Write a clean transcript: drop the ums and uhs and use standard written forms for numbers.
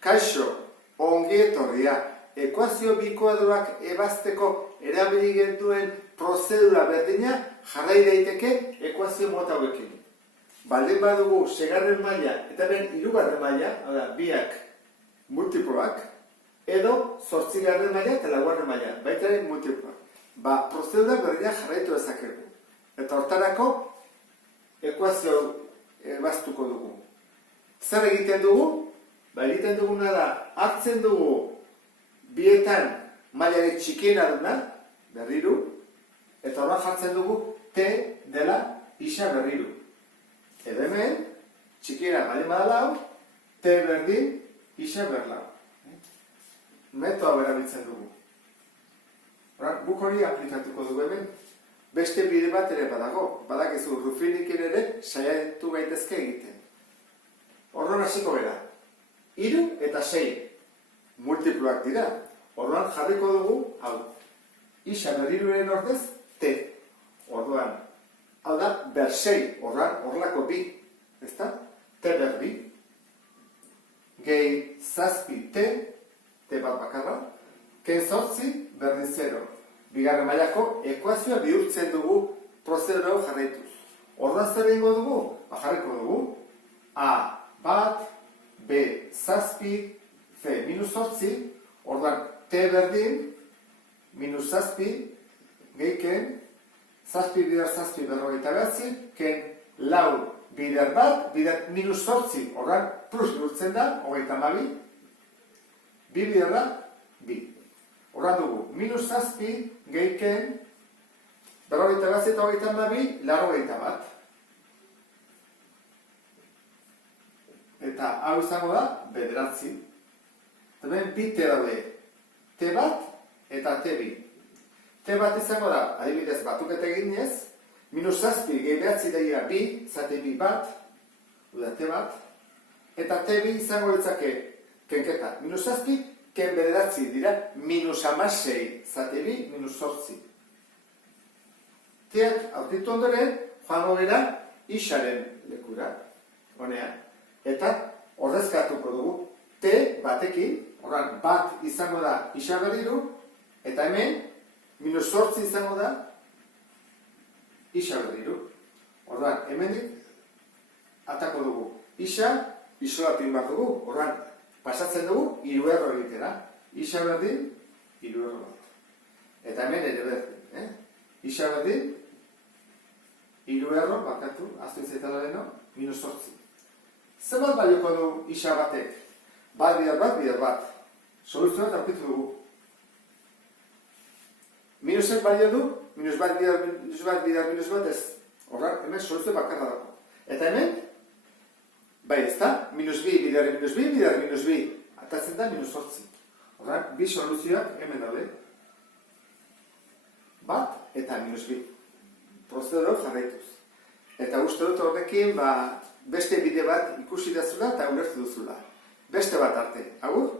Kaixo, ongi etorria, ekuazio bikuadroak ebazteko erabili genduen prozedura berdina jarrai daiteke ekuazio mota hauekin. Baldin badugu segarren maila eta ben hirugarren maila, biak multiploak, edo zortzigarren maila eta laugarren maila, baita ere multiploak. Prozedura berdina jarraitu dezakegu. Eta hortarako ekuazio ebaztuko dugu. Zer egiten dugu? Egiten duguna da, hartzen dugu bietan mailarik txikiena duna, berriru, eta horra jartzen dugu T dela isa berriru. Edo hemen, txikiena baldin badalau, T berdin isa berlau. Metoa berabiltzen dugu. Guk hori aplikatuko dugu hemen. Beste bide bat ere badago, badakizu Ruffiniken ere saiatu gaitezke egiten. Orduan hasiko gara. 3 eta 6 multiploak dira. Orduan jarriko dugu, hau, isa berriruren ordez, T. Orduan, hau da, ber 6, horrelako bi, ezta? T berdi, gehi zazpi T, T bat bakarra, ken zortzi berdin 0. Bigarren mailako ekuazioa bihurtzen dugu prozedura hau jarraituz. Orduan zer egingo dugu? Jarriko dugu, A bat, B zazpi, C minus zortzi, orduan T berdin, minus zazpi, gehiken, zazpi bider zazpi berrogeita behatzi, ken lau bider bat, bider minus zortzi, orduan plus bihurtzen da, hogeita hamabi, bi biderra, bi. Orduan dugu, minus zazpi, gehiken, berrogeita behatzi eta hogeita hamabi, laurogeita bat. Eta hau izango da, bederatzi. Hemen bi T daude. T bat eta T bi. T bat izango da, adibidez batuket eginez, minus zazpi gehi behatzi daia bi, zate bi bat, T bat, eta T bi izango litzake kenketa. Minus zazpi, ken bederatzi dira, minus amasei, zate bi, minus zortzi. Teak, aurkitu ondoren, joango gara, isaren lekura, honea. Eta ordezkatuko dugu T batekin, orduan bat izango da isa berriru, eta hemen minus zortzi izango da isa berriru. Orduan hemendik atako dugu isa, isolatu egin behar dugu, orduan pasatzen dugu hiru erro egitera. Isa berdin, hiru erro bat. Eta hemen ere berdin. Isa berdin, hiru erro, bakatu, aztu izaitalareno, minus zortzi. Zenbat balioko du isa batek? Bat bider bat. Soluzioa eta aurkitu dugu. Minusek balio du, minus bat ez. Horra, hemen soluzio bakarra dago. Eta hemen, bai ez da, minus bi, atatzen da minus zortzi. Horra, bi soluzioak hemen daude. Bat eta minus bi. Prozedura jarraituz. Eta uste dut horrekin, beste bide bat ikusi dazula eta ulertu duzula. Beste bat arte. Agur?